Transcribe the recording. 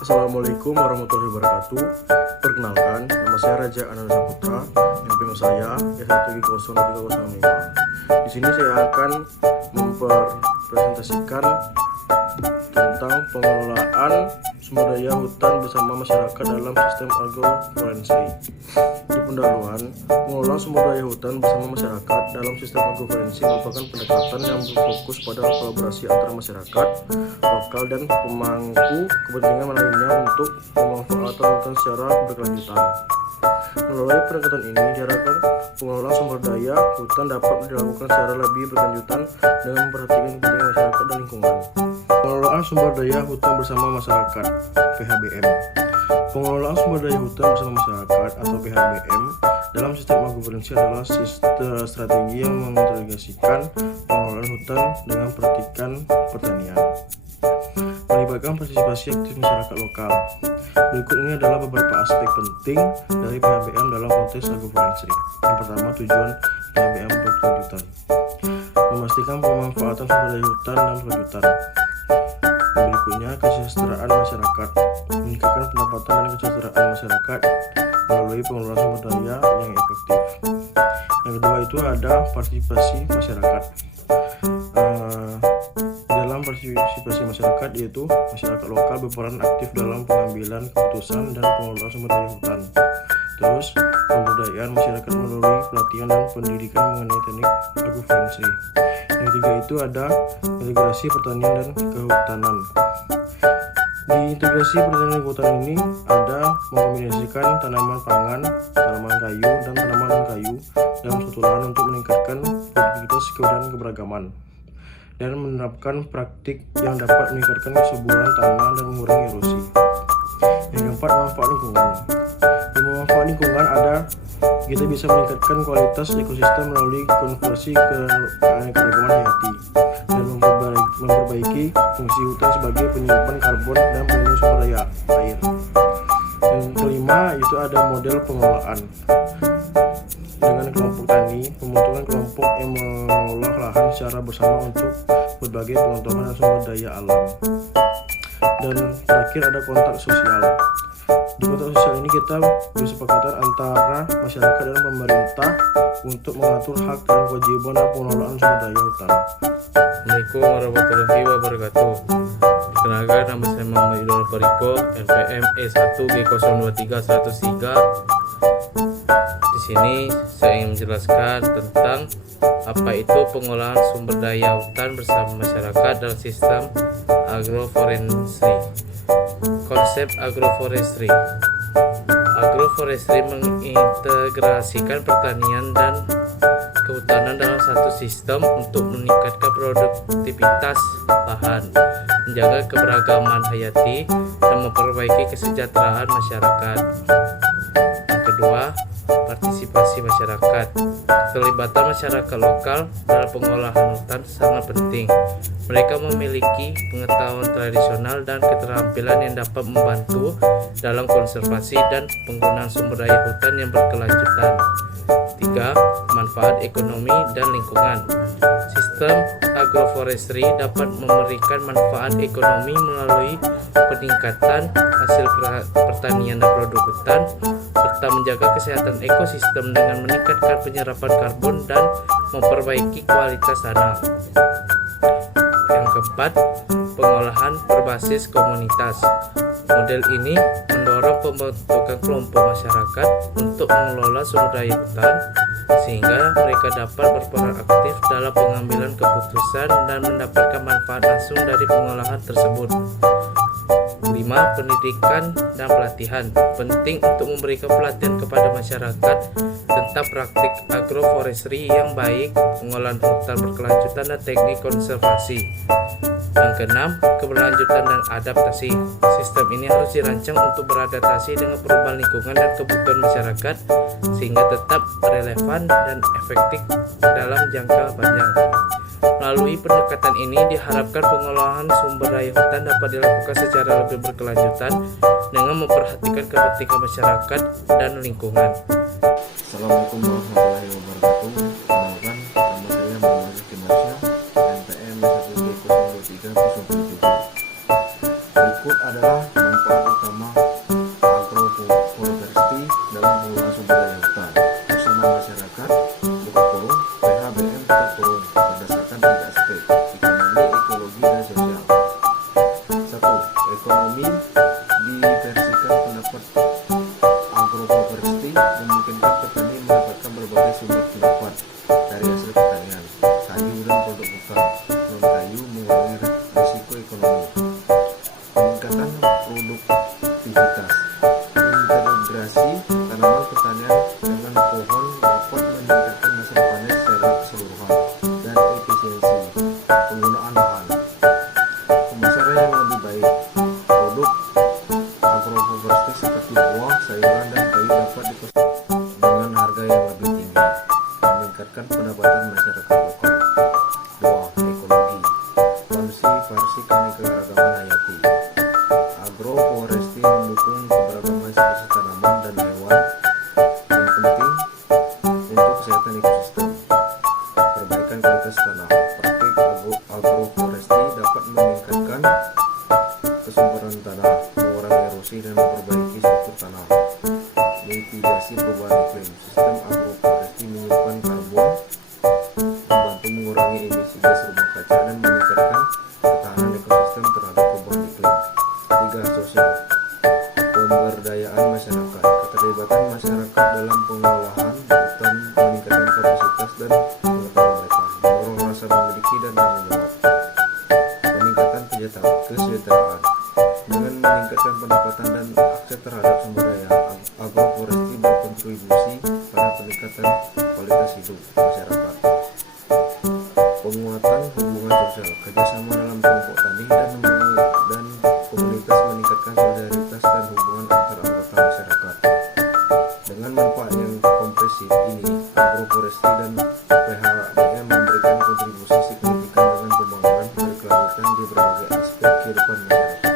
Assalamualaikum warahmatullahi wabarakatuh. Perkenalkan, nama saya Raja Ananda Putra. NPM saya S1G03005. Di sini saya akan mempresentasikan tentang pengelolaan sumber daya hutan bersama masyarakat dalam sistem agroforestry. Di pendahuluan, pengelolaan sumber daya hutan bersama masyarakat dalam sistem agroforestry merupakan pendekatan yang berfokus pada kolaborasi antara masyarakat lokal dan pemangku kepentingan lainnya untuk pemanfaatan hutan secara berkelanjutan. Melalui pendekatan ini diharapkan pengelolaan sumber daya hutan dapat dilakukan secara lebih berkelanjutan dengan memperhatikan kepentingan masyarakat dan lingkungan. Pengelolaan sumber daya hutan bersama masyarakat (PHBM). Pengelolaan sumber daya hutan bersama masyarakat atau PHBM dalam sistem agroforestry adalah strategi yang mengintegrasikan pengelolaan hutan dengan praktikan pertanian, melibatkan partisipasi aktif masyarakat lokal. Berikut ini adalah beberapa aspek penting dari PHBM dalam konteks agroforestry. Yang pertama, tujuan PHBM berkelanjutan. Memastikan pemanfaatan sumber daya hutan dan berkelanjutan. Berikutnya, kesejahteraan masyarakat. Meningkatkan pendapatan dan kesejahteraan masyarakat melalui pengelolaan sumber daya yang efektif. Yang kedua itu ada partisipasi masyarakat. Dalam partisipasi masyarakat yaitu masyarakat lokal berperan aktif dalam pengambilan keputusan dan pengelolaan sumber daya hutan. Terus, pemberdayaan masyarakat melalui pelatihan dan pendidikan mengenai teknik agroforestry. Yang ketiga itu ada integrasi pertanian dan kehutanan. Di integrasi pertanian dan kehutanan ini ada mengkombinasikan tanaman pangan, tanaman kayu, dan tanaman non-kayu dalam satu lahan untuk meningkatkan produktivitas dan keberagaman, dan menerapkan praktik yang dapat meningkatkan kesuburan tanah dan mengurangi erosi. Yang keempat, manfaat lingkungan. Di manfaat lingkungan ada kita bisa meningkatkan kualitas ekosistem melalui konversi keanekaragaman hayati dan memperbaiki fungsi hutan sebagai penyimpan karbon dan pelindung sumber daya air. Yang kelima itu ada model pengelolaan dengan kelompok tani, pembentukan kelompok yang mengelola lahan secara bersama untuk berbagai pengetahuan dan sumber daya alam. Dan terakhir ada kontak sosial. Di kontak sosial ini kita bersepakatan antara masyarakat dan pemerintah untuk mengatur hak dan kewajiban dan pengelolaan sumber daya hutan. Assalamualaikum warahmatullahi wabarakatuh. Perkenalkan, nama saya Muhammad Idul Fariko, NPM E1G02303. Di sini saya ingin menjelaskan tentang apa itu pengolahan sumber daya hutan bersama masyarakat dalam sistem agroforestry. Konsep agroforestry. Agroforestry mengintegrasikan pertanian dan kehutanan dalam satu sistem untuk meningkatkan produktivitas lahan, menjaga keberagaman hayati, dan memperbaiki kesejahteraan masyarakat. Yang kedua, partisipasi masyarakat. Keterlibatan masyarakat lokal dalam pengolahan hutan sangat penting. Mereka memiliki pengetahuan tradisional dan keterampilan yang dapat membantu dalam konservasi dan penggunaan sumber daya hutan yang berkelanjutan. 3. Manfaat ekonomi dan lingkungan. Sistem agroforestry dapat memberikan manfaat ekonomi melalui peningkatan hasil pertanian dan produk hutan, serta menjaga kesehatan ekosistem dengan meningkatkan penyerapan karbon dan memperbaiki kualitas tanah. Yang keempat, pengolahan berbasis komunitas. Model ini mendorong pembentukan kelompok masyarakat untuk mengelola sumber daya hutan, sehingga mereka dapat berperan aktif dalam pengambilan keputusan dan mendapatkan manfaat langsung dari pengolahan tersebut. 5. Pendidikan dan pelatihan. Penting untuk memberikan pelatihan kepada masyarakat tentang praktik agroforestry yang baik, pengolahan hutan berkelanjutan, dan teknik konservasi. Yang keenam, keberlanjutan dan adaptasi. Sistem ini harus dirancang untuk beradaptasi dengan perubahan lingkungan dan kebutuhan masyarakat, sehingga tetap relevan dan efektif dalam jangka panjang. Melalui pendekatan ini diharapkan pengolahan sumber daya hutan dapat dilakukan secara lebih berkelanjutan dengan memperhatikan kepentingan masyarakat dan lingkungan. Assalamualaikum warahmatullahi wabarakatuh. Kenalkan, nama saya Muhammad Rizky Marsya, NPM 1G023 Berikut adalah manfaat utama agroforestry dalam pengelolaan sumber daya hutan bersama masyarakat (PHBM) berdasarkan 3 aspek: ekonomi, ekologi, dan sosial. 1. Ekonomi. Diversikan pendapat agroforestry memungkinkan petani mendapatkan berbagai sumber pendapat dari hasil pertanian, kayu dan produk hutan non-kayu, mengurangi risiko ekonomi. Peningkatan produktivitas. Integrasi tanaman pertanian dengan pohon dapat meningkatkan hasil panen secara keseluruhan dan efisiensi penggunaan lahan. Pemasaran yang lebih baik. Produk agroforestry seperti buah, sayuran, dan kayu dapat dipasarkan dengan harga yang lebih tinggi, meningkatkan pendapatan masyarakat lokal. 2. Ekologi. Konservasi keanekaragaman hayati. Agroforestry mendukung keberagaman spesies tanaman dan hewan yang penting untuk kesehatan ekosistem. Perbaikan kualitas tanah. Praktik agroforestry dapat meningkatkan kesuburan tanah, mengurangi erosi, dan memperbaiki struktur tanah. Mitigasi perubahan iklim. Sistem agroforestry menyimpan karbon, membantu mengurangi emisi gas rumah kaca, dan meningkatkan ketahanan ekosistem terhadap perubahan iklim. 3. Sosial. Pemberdayaan masyarakat. Keterlibatan masyarakat dalam pengelolaan hutan meningkatkan kapasitas dan pengetahuan mereka, mendorong rasa memiliki dan tanggung jawab. Peningkatan kesejahteraan. Dengan meningkatkan pendapatan dan akses terhadap sumber daya, agroforestry berkontribusi pada peningkatan kualitas hidup masyarakat. Penguatan hubungan sosial. Kerjasama dalam kelompok tani dan komunitas meningkatkan solidaritas dan hubungan antar anggota masyarakat. Dengan manfaat yang komprehensif ini, agroforestry dan PHBM memberikan kontribusi signifikan dalam pembangunan berkelanjutan di berbagai aspek kehidupan masyarakat.